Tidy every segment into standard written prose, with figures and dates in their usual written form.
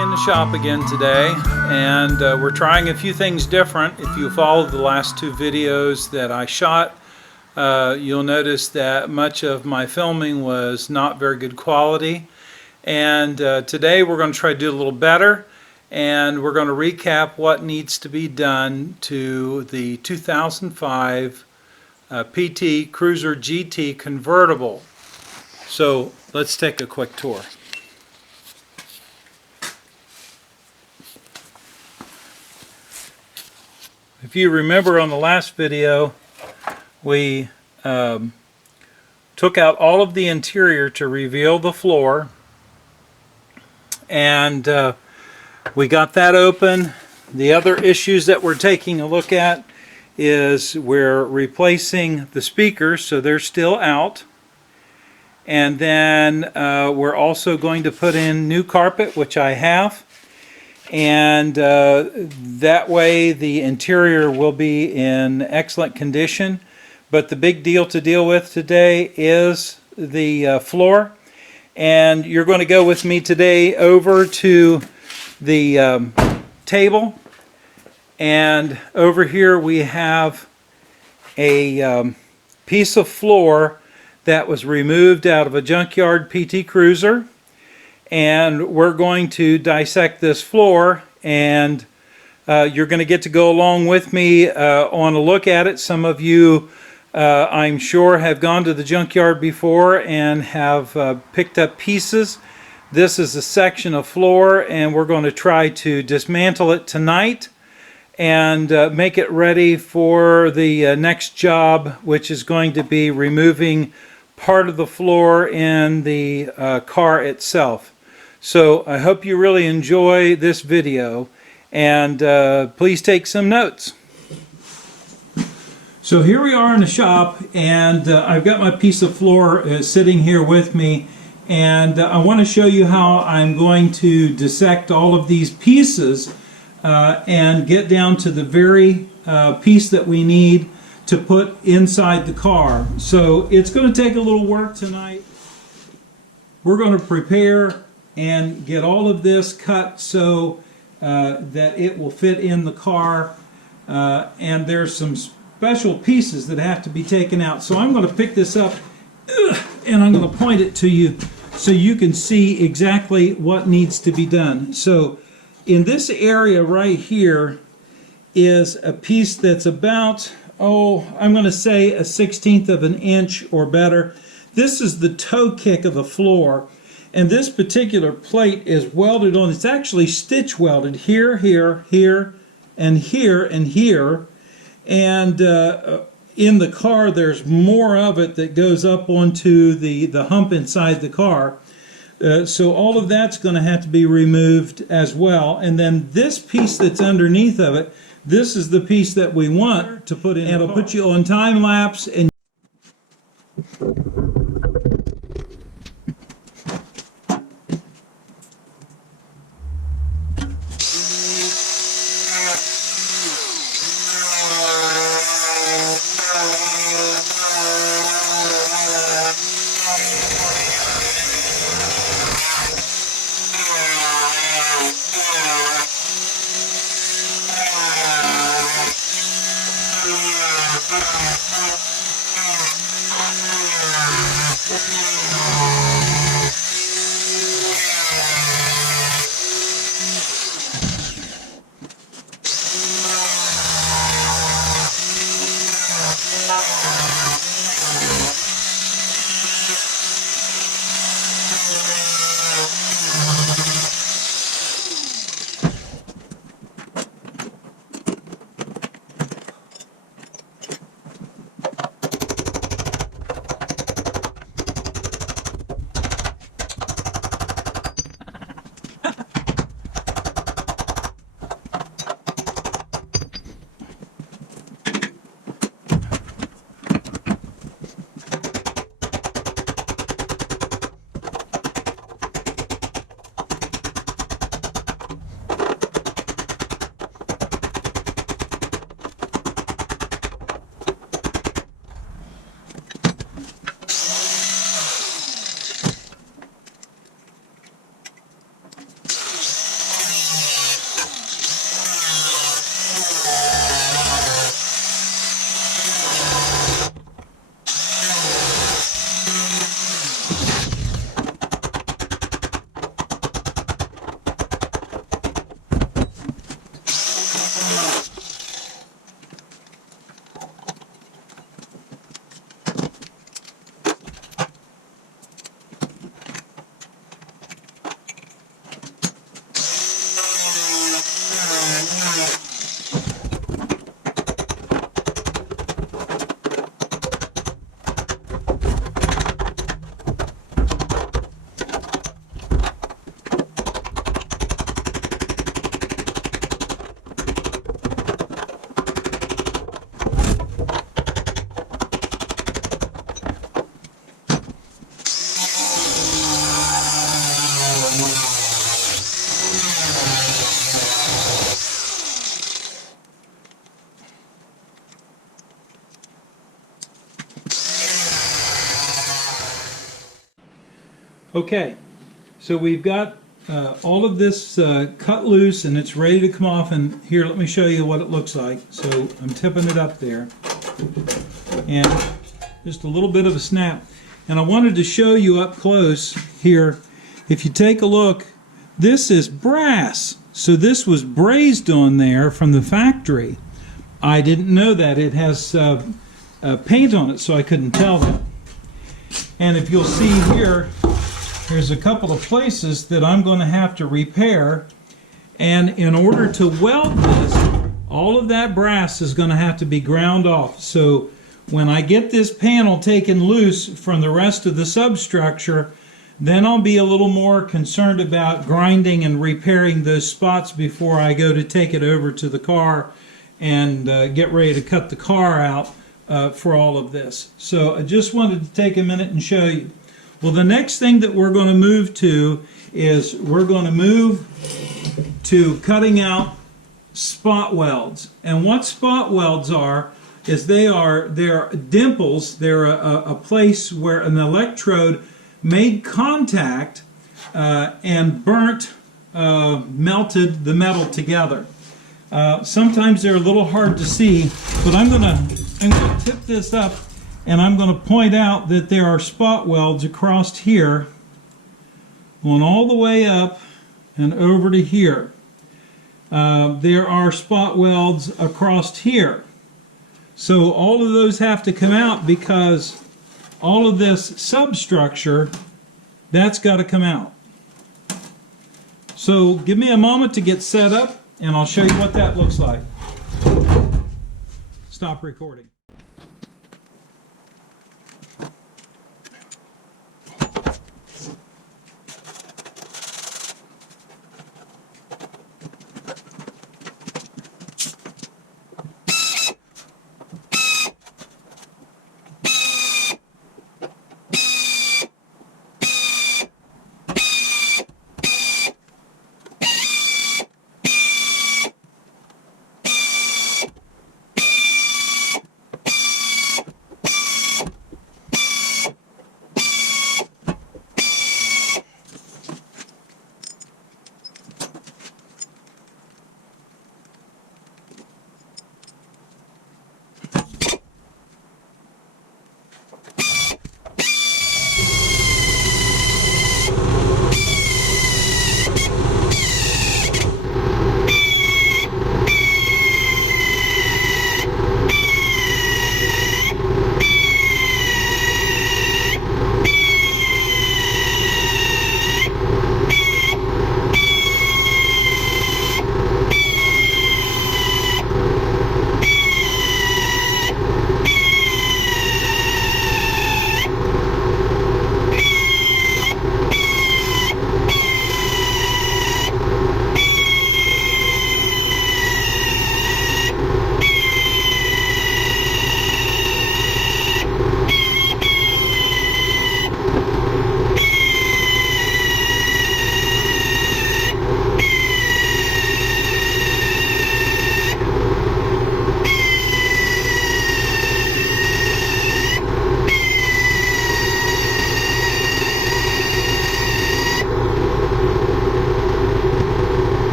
in the shop again today, and we're trying a few things different. If you followed the last two videos that I shot, you'll notice that much of my filming was not very good quality, and today we're going to try to do a little better, and we're going to recap what needs to be done to the 2005 PT Cruiser GT convertible. So let's take a quick tour. If you remember on the last video, we took out all of the interior to reveal the floor, and we got that open. The other issues that we're taking a look at is we're replacing the speakers, so they're still out, and then we're also going to put in new carpet, which I have. And that way the interior will be in excellent condition. But the big deal to deal with today is the floor. And you're going to go with me today over to the table. And over here we have a piece of floor that was removed out of a junkyard PT Cruiser. And we're going to dissect this floor, and you're going to get to go along with me on a look at it. Some of you, I'm sure, have gone to the junkyard before and have picked up pieces. This is a section of floor, and we're going to try to dismantle it tonight and make it ready for the next job, which is going to be removing part of the floor in the car itself. So I hope you really enjoy this video, and please take some notes. So here we are in the shop, and I've got my piece of floor sitting here with me, and I want to show you how I'm going to dissect all of these pieces and get down to the very piece that we need to put inside the car. So it's going to take a little work tonight. We're going to prepare and get all of this cut so that it will fit in the car, and there's some special pieces that have to be taken out. So I'm going to pick this up and I'm going to point it to you so you can see exactly what needs to be done. So in this area right here is a piece that's about, I'm going to say a 1/16 of an inch or better. This is the toe kick of the floor. And this particular plate is welded on. It's actually stitch welded here, here, here, and here, and here. And in the car, there's more of it that goes up onto the hump inside the car. So all of that's going to have to be removed as well. And then this piece that's underneath of it, this is the piece that we want to put in. And it'll put you on time lapse. And Okay, so we've got all of this cut loose and it's ready to come off, and here, let me show you what it looks like. So I'm tipping it up there, and just a little bit of a snap. And I wanted to show you up close here. If you take a look, this is brass. So this was brazed on there from the factory. I didn't know that. It has paint on it, so I couldn't tell that. And if you'll see here, there's a couple of places that I'm going to have to repair, and in order to weld this, all of that brass is going to have to be ground off. So when I get this panel taken loose from the rest of the substructure, then I'll be a little more concerned about grinding and repairing those spots before I go to take it over to the car and get ready to cut the car out for all of this. So I just wanted to take a minute and show you. Well, the next thing that we're going to move to is we're going to move to cutting out spot welds. And what spot welds are is they're dimples. They're a place where an electrode made contact and burnt, melted the metal together. Sometimes they're a little hard to see, but I'm going to tip this up, and I'm going to point out that there are spot welds across here, going all the way up and over to here. There are spot welds across here. So all of those have to come out because all of this substructure, that's got to come out. So give me a moment to get set up, and I'll show you what that looks like. Stop recording.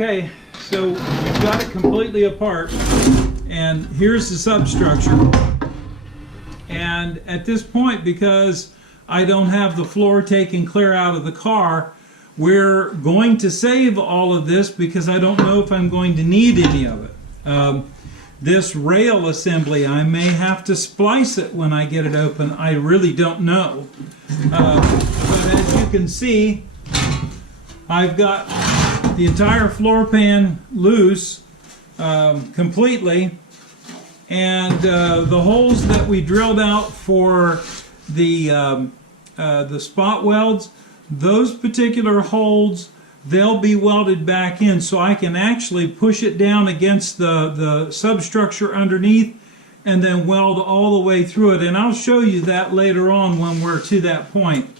Okay, so we've got it completely apart, and here's the substructure. And at this point, because I don't have the floor taken clear out of the car, we're going to save all of this because I don't know if I'm going to need any of it. This rail assembly, I may have to splice it when I get it open. I really don't know. But as you can see, I've got the entire floor pan loose completely, and the holes that we drilled out for the spot welds, those particular holes, they'll be welded back in, so I can actually push it down against the substructure underneath and then weld all the way through it. And I'll show you that later on when we're to that point.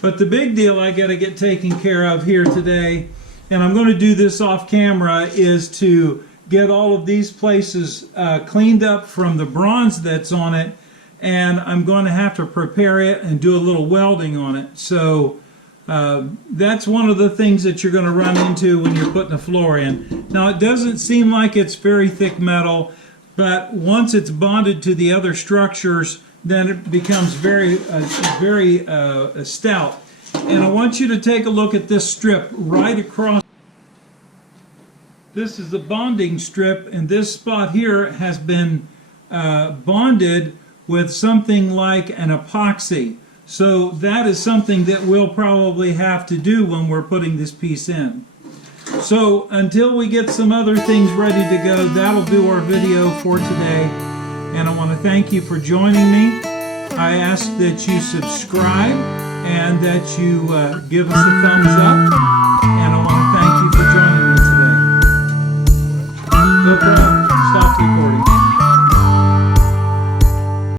But the big deal I got to get taken care of here today, and I'm going to do this off camera, is to get all of these places cleaned up from the bronze that's on it, and I'm going to have to prepare it and do a little welding on it. So that's one of the things that you're going to run into when you're putting the floor in. Now, it doesn't seem like it's very thick metal, but once it's bonded to the other structures, then it becomes very stout. And I want you to take a look at this strip right across. This is the bonding strip, and this spot here has been bonded with something like an epoxy. So that is something that we'll probably have to do when we're putting this piece in. So until we get some other things ready to go, that'll do our video for today. And I want to thank you for joining me. I ask that you subscribe and that you give us a thumbs up.